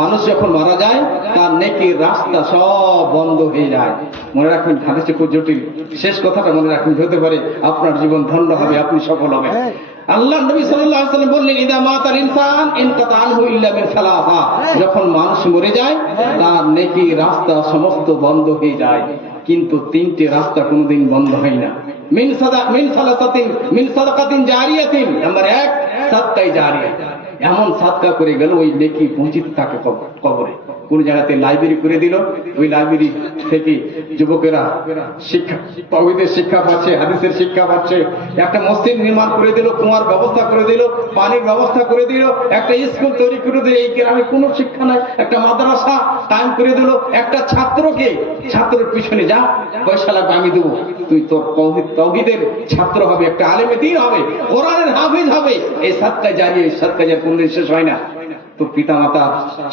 মানুষ যখন মারা যায় তার নেকির রাস্তা সব বন্ধ হয়ে যায়। মনে রাখবেন হাদিসে খুব জটিল। শেষ কথাটা মনে রাখবেন হতে পারে আপনার জীবন ধন্য হবে আপনি সফল হবেন। আল্লাহ নবী সাল্লাল্লাহু আলাইহি ওয়াসাল্লাম বললেন ইদা মাতাল ইনসান ইনকাতা আনহু ইল্লা মিন সালাসা। যখন মানুষ মরে যায় তার নেকি রাস্তা সমস্ত বন্ধ হয়ে যায়। কিন্তু তিনটে রাস্তা কোনোদিন বন্ধ হয় না। মিন সাদা মিন সালাসাতিন মিন সাদাকাতিন জারিয়াতিন। নাম্বার এক সাদকাই জারিয়া। এমন সাদকা করে গেল ওই নেকি পৌঁছিত তাকে কব- কবরে। কোন জায়গাতে লাইব্রেরি করে দিল। ওই লাইব্রেরি থেকে যুবকেরা শিক্ষা তহিদের শিক্ষা পাচ্ছে, হাদিসের শিক্ষা পাচ্ছে। একটা মসজিদ নির্মাণ করে দিল, কুয়ার ব্যবস্থা করে দিল, পানির ব্যবস্থা করে দিল, একটা স্কুল তৈরি করে দিল, এই গ্রামে কোনো শিক্ষা নাই, একটা মাদ্রাসা কায়েম করে দিল, একটা ছাত্রকে, ছাত্রের পিছনে যা, পয়সা লাগবে, আমি দেবো। তুই তোর তৌহিদ- তৌহিদের ছাত্র হবে, একটা আলেমে দিন হবে, কোরআনের হাফিজ হবে। এই সাতটা জারিয়ে এই সাত কাজের কোনদিন শেষ হয় না। তো পিতা মাতা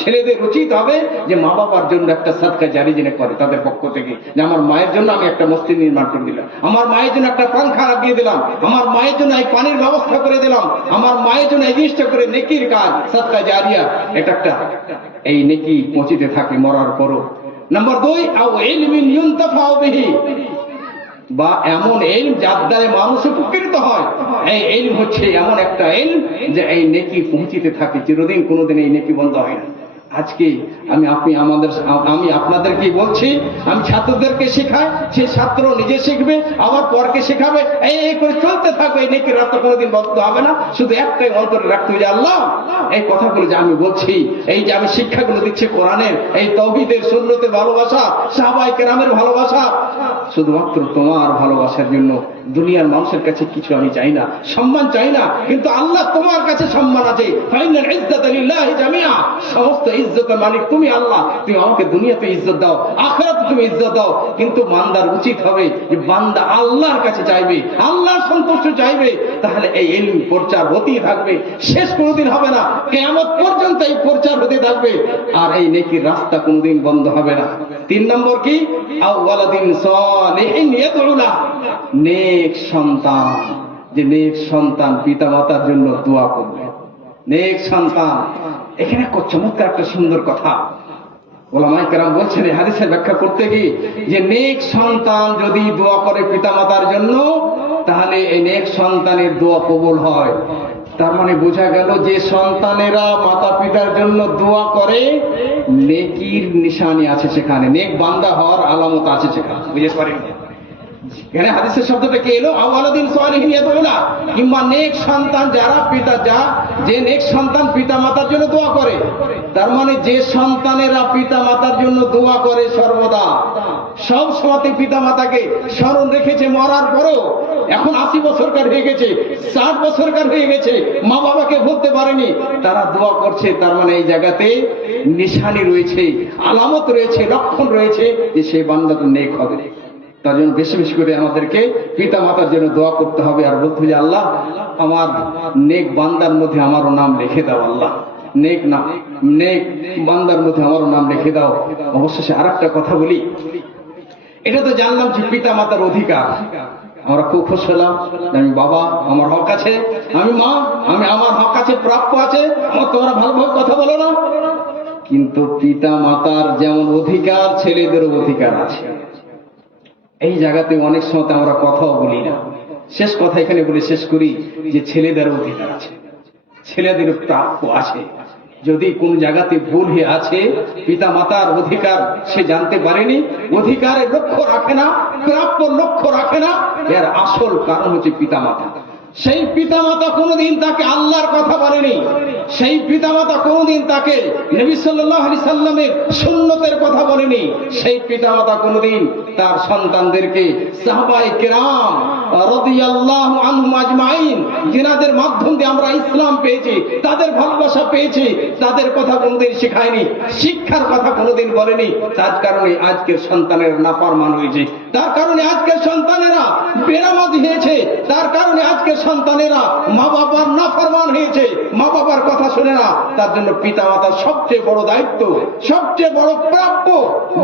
ছেলেদের উচিত হবে যে মা বাবার জন্য একটা সাদকা জারি জেনে করে তাদের পক্ষ থেকে, যে আমার মায়ের জন্য আমি একটা মসজিদ নির্মাণ করে দিলাম, আমার মায়ের জন্য একটা পাংখা লাগিয়ে দিলাম, আমার মায়ের জন্য এই পানির ব্যবস্থা করে দিলাম, আমার মায়ের জন্য এই জিনিসটা করে নেকির কাজ, সাদকা জারিয়া। এটা একটা, এই নেকি পৌঁছিতে থাকে মরার পরও। নাম্বার দুই, আও ইলমিন ইউনতাফাউ বিহি। বা এমন এলম যার দ্বারা মানুষ উপকৃত হয়। এই এলম হচ্ছে এমন একটা এলম যে এই নেকি পৌঁছিতে থাকে, চিরদিন কোনোদিন এই নেকি বন্ধ হয় না। আজকে আমি আপনি আমাদের, আমি আপনাদেরকে বলছি, আমি ছাত্রদেরকে শেখাই, সে ছাত্র নিজে শিখবে আবার পরকে শেখাবে, এই এই করে চলতে থাকবে, এই নেকির রাস্তা কোনোদিন বন্ধ হবে না, শুধু একটাই অন্তরে রাখতে হবে আল্লাহ, এই কথাগুলো যে আমি বলছি, এই যে আমি শিক্ষাগুলো দিচ্ছি কোরআনের, এই তৌহিদের, সুন্নতের ভালোবাসা সাহাবাই কেরামের ভালোবাসা, শুধুমাত্র তোমার ভালোবাসার জন্য দুনিয়ার মানুষের কাছে কিছু আমি চাই না, সম্মান চাই না, কিন্তু আল্লাহ তোমার কাছে সম্মান আছে। সমস্ত ইজ্জত মালিক তুমি আল্লাহ। তুমি আমাকে দুনিয়াতে ইজ্জত দাও, আখিরাতে তুমি ইজ্জত দাও। কিন্তু বান্দার উচিত হবে যে বান্দা আল্লাহর কাছে চাইবে, আল্লাহর সন্তুষ্ট চাইবে। তাহলে এই ইলম, প্রচার হতেই থাকবে, শেষ কোনোদিন হবে না, কিয়ামত পর্যন্ত এই প্রচার হতে থাকবে। আর এই নেকির রাস্তা কোনোদিন বন্ধ হবে না। তিন নম্বর কি? নেক সন্তান, যে নেক সন্তান পিতা মাতার জন্য দোয়া করবে। নেক সন্তান। এখানে একটা চমৎকার একটা সুন্দর কথা। ওলামাই কেরাম বলছেন, এই হাদিসের ব্যাখ্যা করতে গিয়ে যে নেক সন্তান যদি দোয়া করে পিতা মাতার জন্য, তাহলে এই নেক সন্তানের দোয়া কবুল হয়। তার মানে বোঝা গেল যে সন্তানেরা মাতা পিতার জন্য দোয়া করে, নেকির নিশানি আছে সেখানে। নেক বান্দা হওয়ার আলামত আছে সেখানে। বুঝতে পারেন। এখানে হাদিসের শব্দটা কি এলো? আওয়ালাদিন সালিহিন ইয়াদউনা। কিংবা নেক সন্তান যারা, পিতা যা, যে নেক সন্তান পিতা মাতার জন্য দোয়া করে, তার মানে যে সন্তানেরা পিতা মাতার জন্য দোয়া করে সর্বদা, সব সময় পিতা মাতাকে স্মরণ রেখেছে মরার পরও। এখন আশি বছরকার হয়ে গেছে, ষাট বছরকার হয়ে গেছে মা বাবাকে ভুলতে পারেনি, তারা দোয়া করছে, তার মানে এই জায়গাতে নিশানি রয়েছে, আলামত রয়েছে, লক্ষণ রয়েছে যে সেই বান্দাটা নেক হবে। তার জন্য বেশি বেশি করে আমাদেরকে পিতা মাতার জন্য দোয়া করতে হবে। আর বলতে হবে আল্লাহ, আমার নেক বান্দার মধ্যে আমারও নাম লিখে দাও, আল্লাহ। নেক না, নেক বান্দার মধ্যে আমারও নাম লিখে দাও। অবশেষে আর কথা বলি। এটা তো জানলাম যে পিতা মাতার অধিকার। আমরা খুব খুশ হলাম আমি বাবা, আমার হক আছে, আমি মা, আমি আমার হক আছে, প্রাপ্য আছে, আমার তোমরা ভালোভাবে কথা বলো না। কিন্তু পিতা মাতার যেমন অধিকার, ছেলেদেরও অধিকার আছে। এই জায়গাতে অনেক সময় আমরা কথাও বলি না। শেষ কথা এখানে বলে শেষ করি যে ছেলেদের অধিকার আছে। ছেলেদের প্রাপ্য আছে। যদি কোন জায়গাতে ভুল হয়ে আছে পিতা মাতার অধিকার সে জানতে পারেনি, অধিকারের লক্ষ্য রাখে না, প্রাপ্য লক্ষ্য রাখে না, এর আসল কারণ হচ্ছে পিতা মাতা সেই পিতামাতা কোনোদিন তাকে আল্লাহর কথা বলেনি। সেই পিতামাতা কোনোদিন তাকে নবী সাল্লাল্লাহু আলাইহি সাল্লামের সুন্নতের কথা বলেনি। সেই পিতামাতা কোনোদিন তার সন্তানদেরকে সাহাবায়ে কেরাম রাদিয়াল্লাহু মাধ্যম দিয়ে আমরা ইসলাম পেয়েছি, তাদের ভালোবাসা পেয়েছি, তাদের কথা কোনোদিন শেখায়নি, শিক্ষার কথা কোনোদিন বলেনি। তার কারণে আজকের সন্তানের নাফরমান হয়েছে। তার কারণে আজকের সন্তানেরা বেরামত হয়েছে। তার সন্তানেরা মা বাবার না ফরমান হয়েছে। মা বাবার কথা শুনে না, তার জন্য পিতা মাতার সবচেয়ে বড় দায়িত্ব, সবচেয়ে বড় প্রাপ্য,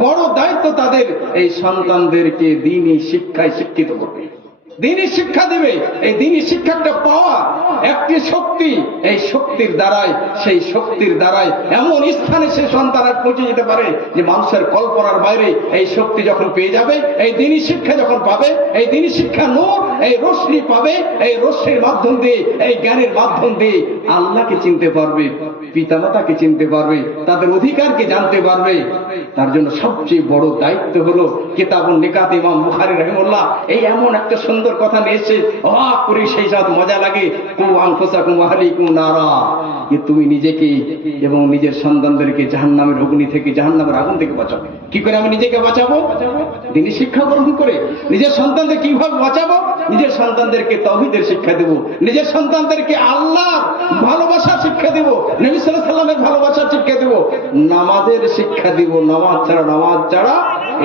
বড় দায়িত্ব তাদের, এই সন্তানদেরকে দিনই শিক্ষায় শিক্ষিত করবে। দিনই শিক্ষা দিবে। এই দিনই শিক্ষাটা পাওয়া একটি শক্তি, এই শক্তির দ্বারাই, সেই শক্তির দ্বারাই এমন স্থানে সে সন্তান আর পৌঁছে যেতে পারে যে মানুষের কল্পনার বাইরে এই শক্তি যখন পেয়ে যাবে, এই দিনই শিক্ষা যখন পাবে, এই দিনই শিক্ষা নূর এই রশ্মি পাবে, এই রশ্মির মাধ্যম দিয়ে, এই জ্ঞানের মাধ্যম দিয়ে আল্লাহকে চিনতে পারবে। পিতামাতাকে চিনতে পারবে, তাদের অধিকারকে জানতে পারবে। তার জন্য সবচেয়ে বড় দায়িত্ব হলো কিতাবুল নিকাত ইমাম বুখারী রহিমুল্লাহ এই এমন একটা সুন্দর কথা নিয়ে এসে অবাক করে সেই সাথ মজা লাগে। কু আনফুসাকুম আহলিকুম নারা। যে তুমি নিজেকে এবং নিজের সন্তানদেরকে জাহান্নামের অগ্নি থেকে, জাহান্নামের আগুন থেকে বাঁচাবে কি করে আমি নিজেকে বাঁচাবো? তিনি শিক্ষা গ্রহণ করে নিজের সন্তানদের কীভাবে বাঁচাবো? নিজের সন্তানদেরকে তহিদের শিক্ষা দেব। নিজের সন্তানদেরকে আল্লাহ ভালোবাসার শিক্ষা দেব। নবী সাল্লাল্লাহু সাল্লামের ভালোবাসার শিক্ষা দেব। নামাজের শিক্ষা দিব। নামাজ ছাড়া নামাজ ছাড়া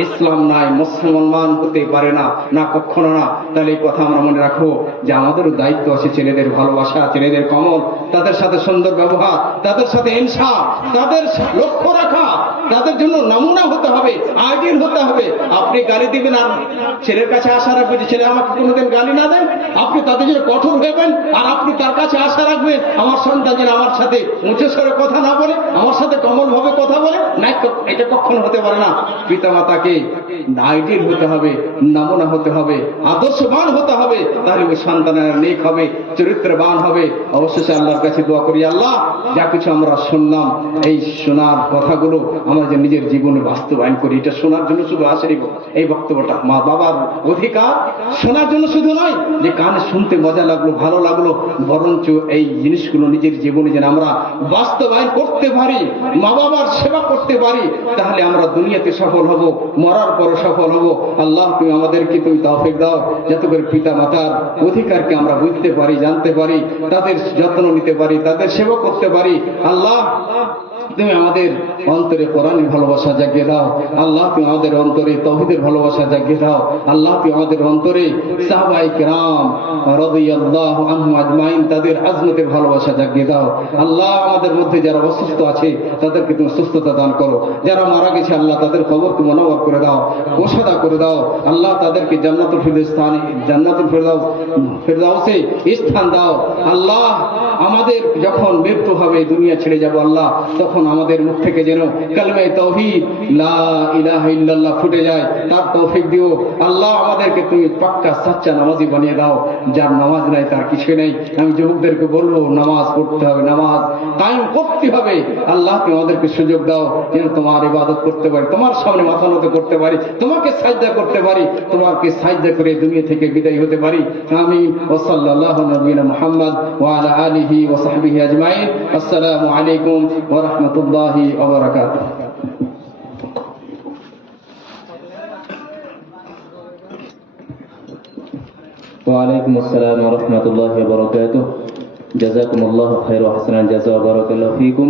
ইসলাম নাই, মুসলমান হতে পারে না না কখনো না। তাহলে এই কথা আমরা মনে রাখব যে আমাদেরও দায়িত্ব আছে ছেলেদের ভালোবাসা, ছেলেদের কমল, তাদের সাথে সুন্দর ব্যবহার, তাদের সাথে ইনসা তাদের লক্ষ্য রাখা, তাদের জন্য নমুনা হতে হবে আইডিয়াল হতে হবে। আপনি গালি দিবেন আর ছেলের কাছে আশা রাখবেন যে ছেলে আমাকে কোনোদিন গালি না দেন আপনি তাদের জন্য কঠোর হবেন আর আপনি তার কাছে আশা রাখবেন আমার সন্তান যেন আমার সাথে উঁচু স্বরে কথা না বলে, আমার সাথে কমল ভাবে কথা বলে না এটা কখনো হতে পারে না। পিতা মাতাকে আইডিয়াল হতে হবে, নমুনা হতে হবে, আদর্শবান হতে হবে, তাহলে ওই সন্তানের নেক হবে, চরিত্রবান হবে। অবশেষে আল্লাহর কাছে দোয়া করি, আল্লাহ, যা কিছু আমরা শুনলাম, এই শোনার কথাগুলো আমরা যে নিজের জীবনে বাস্তবায়ন করি। এটা শোনার জন্য শুধু আসেনি, এই বক্তব্যটা মা বাবার অধিকার। শোনার জন্য শুধু নয়, যে কানে শুনতে মজা লাগল, ভালো লাগল, বরঞ্চ এই জিনিসগুলো নিজের জীবনে যেন আমরা বাস্তবায়ন করতে পারি, মা বাবার সেবা করতে পারি, তাহলে আমরা দুনিয়াতে সফল হব। মরার পর সফল হব। আল্লাহ, তুমি আমাদেরকে তুমি তফেক দাও। যাতে করে পিতা মাতার অধিকারকে আমরা বুঝতে পারি, জানতে পারি, তাদের যত্ন নিতে পারি, তাদের সেবা করতে পারি। আল্লাহ তুমি আমাদের অন্তরে কোরআনের ভালোবাসা জাগিয়ে দাও। আল্লাহ, তুমি আমাদের অন্তরে তহিদের ভালোবাসা জাগিয়ে দাও। আল্লাহ, তুমি আমাদের অন্তরে সাহবাই কেরাম রদিয়াল্লাহ আনহু আজমাইন তাদের আজমতের ভালোবাসা জাগিয়ে দাও। আল্লাহ, আমাদের মধ্যে যারা অসুস্থ আছে, তাদেরকে তুমি সুস্থতা দান করো। যারা মারা গেছে, আল্লাহ তাদের খবর তুমি মনোবর করে দাও কোষাদা করে দাও। আল্লাহ তাদেরকে জান্নাতুল ফিরদাউস স্থান জান্নাতুল ফিরদাউস ফিরদাউসে স্থান দাও। আল্লাহ আমাদের যখন মৃত্যু হবে দুনিয়া ছেড়ে যাব আল্লাহ, তখন আমাদের মুখ থেকে যেন কালমে তৌহিদ, লা ফুটে যায়। তার তৌফিক দিও। আল্লাহ আমাদেরকে তুমি পাক্কা, সাচ্চা নামাজি বানিয়ে দাও। যার নামাজ নাই, তার কিছু নেই। আমি যুবকদেরকে বলব, নামাজ পড়তে হবে, নামাজ কায়েম করতে হবে। আল্লাহ, তুমি আমাদেরকে সুযোগ দাও যেন তোমার ইবাদত করতে পারি, তোমার সামনে মাথা নত করতে পারি, তোমাকে সাজদা করতে পারি, তোমাকে সাজদা করে দুনিয়া থেকে বিদায় হতে পারি। আমি ওসাল্লাল্লাহু নবীনা মুহাম্মদ ওয়া আলা آله وصحبه أجمعين. السلام عليكم ورحمة الله وبركاته. وعليكم السلام ورحمة الله وبركاته. جزاكم الله خير وحسنا الجزاء. وبارك الله فيكم.